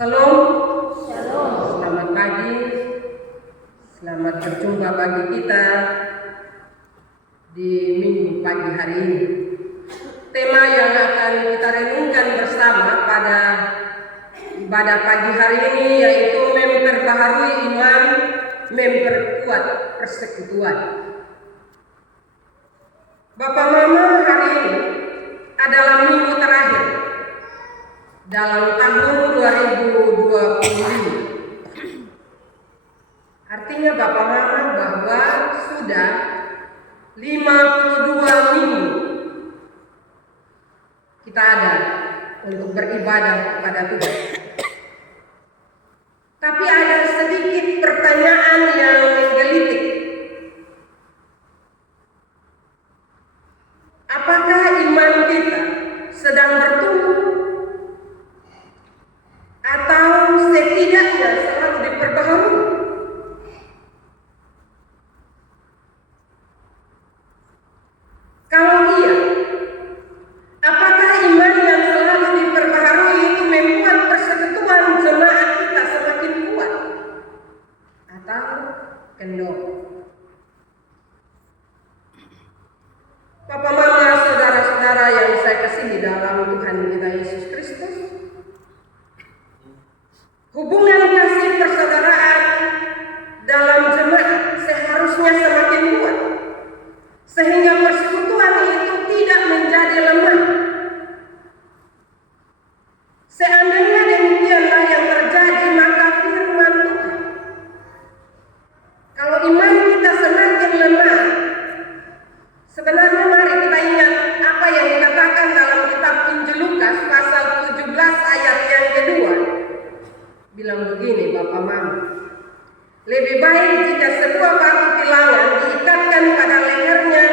Salam. Shalom. Selamat pagi. Selamat berjumpa bagi kita di minggu pagi hari ini. Tema yang akan kita renungkan bersama pada ibadah pagi hari ini yaitu memperbaharui iman, memperkuat persekutuan. Bapak Mama, hari ini adalah minggu terakhir dalam tahun 2025. Artinya Bapak Mama bahwa sudah 52 minggu kita ada untuk beribadah kepada Tuhan. Tapi ada sedikit pertanyaan yang menggelitik. Apakah iman kita sedang bertumbuh? Atau setidaknya selalu diperbaharui? Kalau iya, apakah iman yang selalu diperbaharui itu membuat persekutuan jemaat kita semakin kuat? Atau kendor? Bapak Mama, saudara-saudara yang saya kasihi dalam Tuhan kita Yesus Kristus, hubungan kasih persaudaraan dalam jemaat seharusnya semakin kuat, sehingga persekutuan itu tidak menjadi lemah. Seandainya demikianlah yang terjadi, maka firman Tuhan, kalau iman kita semakin lemah, sebenarnya mari kita ingat apa yang dikatakan dalam kitab Injil Lukas pasal 17 ayat yang kedua. Bilang begini Bapak Mama, lebih baik jika sebuah batu tilangan diikatkan pada lehernya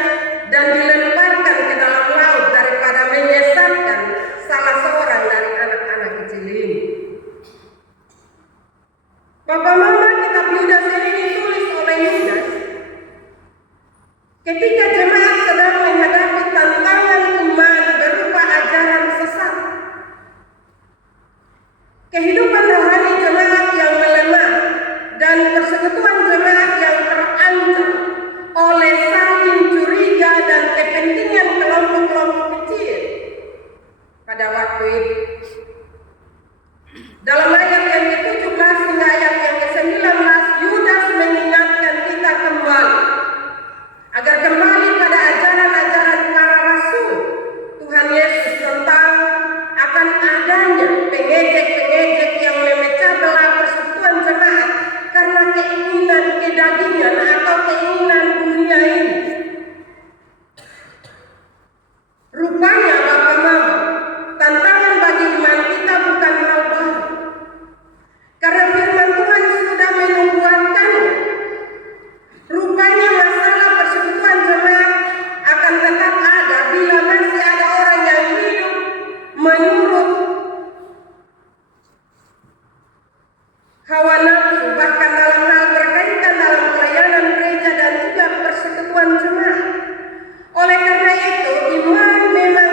dan dilemparkan ke dalam laut daripada menyesatkan salah seorang dari anak-anak kecil ini. Bapak Mama, kitab Yudas ini ditulis oleh Yudas ketika jemaat sedang menghadapi tantangan iman berupa ajaran sesat, kehidupan rohani jemaat yang melemah, dan persekutuan jemaat yang terancam oleh saling curiga dan kepentingan kelompok-kelompok kecil pada waktu itu. Dalam ayat yang ke-17 hingga ayat yang ke-19, Yudas mengingatkan kita kembali agar kembali pada ajaran-ajaran para rasul Tuhan Yesus tentang akan adanya pengejek-pengejek yang memecah belah persekutuan jemaat karena keinginan kedagingan atau keinginan dunia ini. Rupanya Bapak Mama, tantangan bagi iman kita bukan hal baru, karena firman Tuhan sudah menubuatkannya. Rupanya masalah persekutuan jemaat akan tetap ada bila masih ada orang yang hidup menurut hawa nafsu, bahkan dalam hal berkaitan dalam pelayanan gereja dan juga persekutuan jemaat. Oleh karena itu, iman memang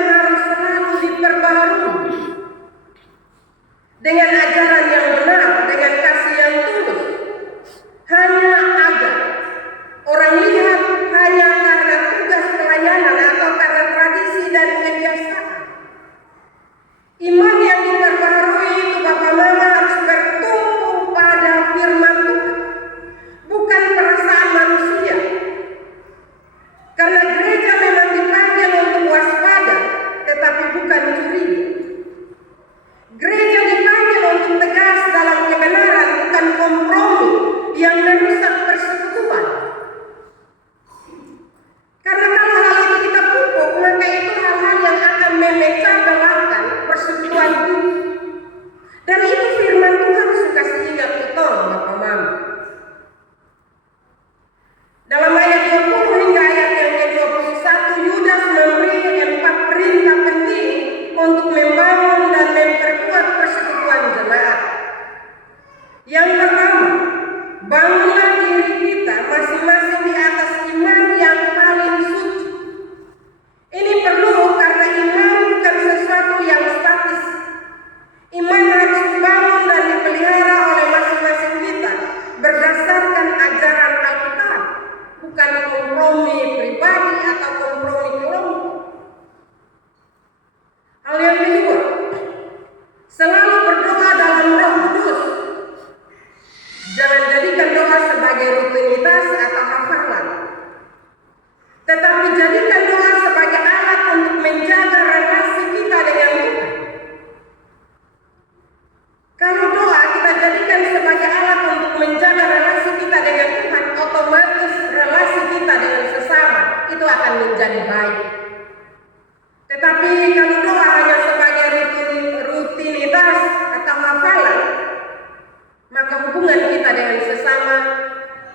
Tetapi kalau doa hanya sebagai rutinitas atau hafalan, maka hubungan kita dengan sesama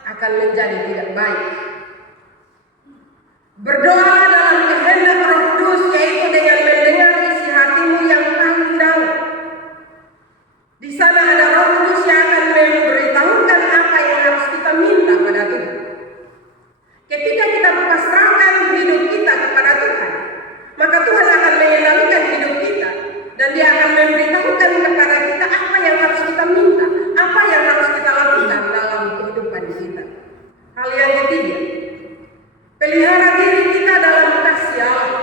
akan menjadi tidak baik. Berdoa dalam kehendak Roh Kudus, yaitu dengan mendengar isi hatimu yang paling dalam. Di sana ada Roh Kudus yang akan memberitahukan apa yang harus kita minta pada Tuhan. Ketika kita pasrahkan hidup kita kepada Tuhan, maka Tuhan akan mengendalikan hidup kita, dan Dia akan memberitahukan kepada kita apa yang harus kita minta, apa yang harus kita lakukan dalam kehidupan kita. Hal yang ketiga, pelihara diri kita dalam kasih Allah.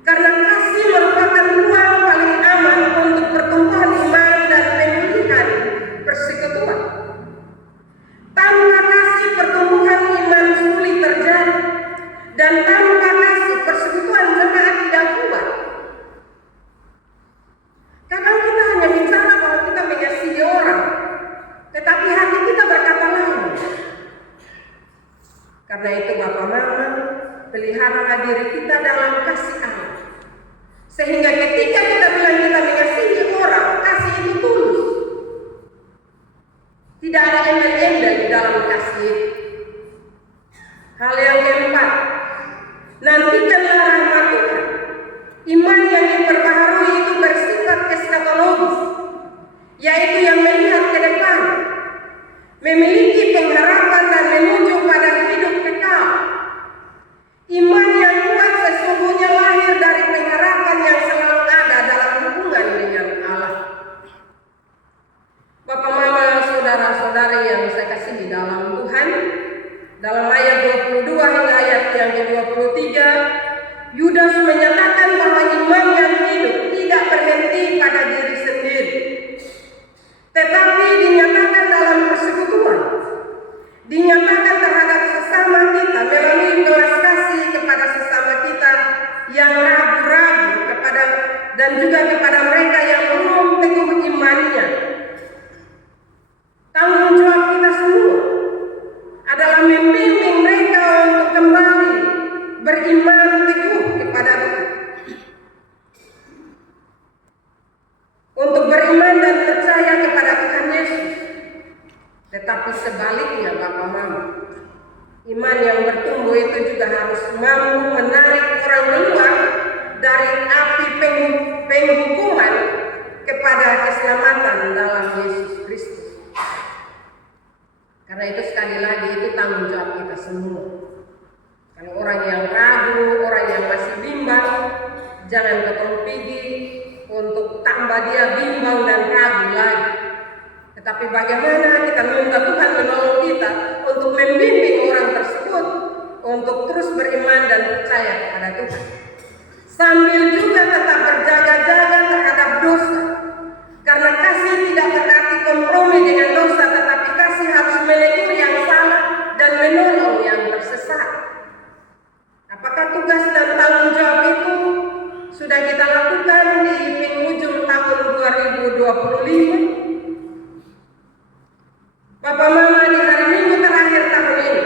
Karena kasih merupakan ruang paling aman untuk pertumbuhan iman dan pemulihan persekutuan. Tanpa kasih, pertumbuhan iman sulit terjadi, dan tanpa kasih, persekutuan jemaat tidak kuat. Kadang kita hanya bicara bahwa kita mengasihi orang, tetapi hati kita berkata lain. Karena itu Bapak Mama, pelihara diri kita dalam kasih Allah. Sehingga ketika kita bilang kita mengasihi orang, kasih itu tulus. Tidak ada embel-embel di dalam kasih itu. Hal yang keempat, nantikanlah rahmat Tuhan. Iman yang diperbaharui itu bersifat eskatologis, yaitu yang melihat ke depan, memiliki pengharapan dan menuju pada hidup kekal. Iman yang kuat sesungguhnya lahir dari pengharapan yang selalu ada dalam hubungan dengan Allah. Bapak Mama, saudara-saudari yang saya kasih di dalam Tuhan, dalam ayat 22 hingga ayat yang ke-23, Yudas menyatakan bahwa iman yang hidup tidak berhenti pada diri sendiri, tetapi dinyatakan dalam persekutuan, dinyatakan terhadap sesama kita melalui belas kasih kepada sesama kita yang ragu-ragu kepada, dan juga kepada mereka yang belum teguh imannya. Tanggung jawab kita semua adalah membimbing mereka untuk kembali beriman teguh kepada Tuhan, untuk beriman dan percaya kepada Tuhan Yesus. Tetapi sebaliknya Bapak Mama, iman yang bertumbuh itu juga harus mampu menarik orang keluar dari api penghukuman kepada keselamatan dalam Yesus Kristus. Karena itu sekali lagi itu tanggung jawab kita semua. Kalau orang yang ragu, orang yang masih bimbang, jangan ketemu pergi untuk tambah dia bimbang dan ragu lagi. Tetapi bagaimana kita minta Tuhan menolong kita untuk membimbing orang tersebut untuk terus beriman dan percaya kepada Tuhan, sambil juga tetap berjaga-jaga terhadap dosa. Karena kasih tidak berarti kompromi dengan dosa, tetapi kasih harus menegur yang salah dan menolong yang tersesat. Apakah tugas dan tanggung jawab itu sudah kita lakukan di penghujung tahun 2025? Bapak Mama, di hari Minggu terakhir tahun ini,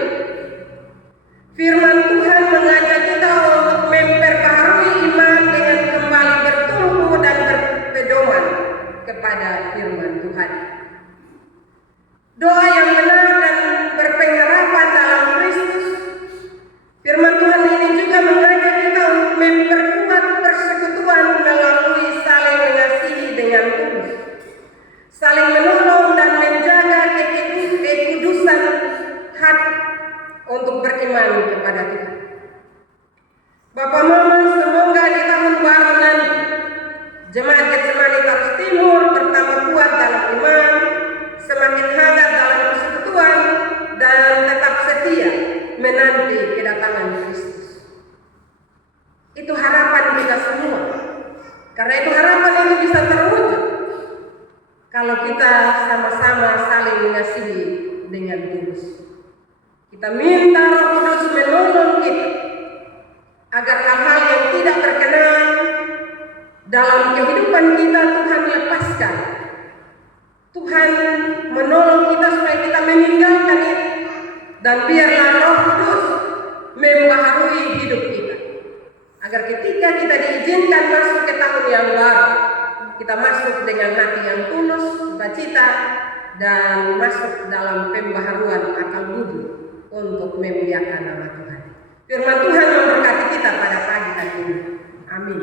firman Tuhan mengajak kita untuk memperbaharui iman dengan kembali bertumbuh dan berpedoman kepada firman Tuhan. Doa yang benar dan berpengharapan dalam Kristus. Firman Tuhan ini juga mengajak kita untuk memperkuat persekutuan melalui saling mengasihi dengan tulus, saling menolong dan menjaga kekudusan hati untuk beriman kepada Tuhan. Bapak Mama, semoga di tahun baru nanti Jemaat Getsemani Tarus Timur bertambah kuat dalam iman, semakin hangat dalam persekutuan, dan tetap setia menanti kedatangan Kristus. Itu harapan kita semua. Karena itu harapan itu bisa terwujud kalau kita sama-sama saling mengasihi dengan tulus. Kita minta Roh Kudus menolong kita agar hal-hal yang tidak berkenan dalam kehidupan kita Tuhan lepaskan. Tuhan menolong kita supaya kita meninggalkan itu, dan biarlah Roh Kudus membaharui hidup kita. Agar ketika kita diizinkan masuk ke tahun yang baru, kita masuk dengan hati yang tulus, sukacita, dan masuk dalam pembaharuan akal budi untuk memuliakan nama Tuhan. Firman Tuhan memberkati kita pada pagi hari ini. Amin.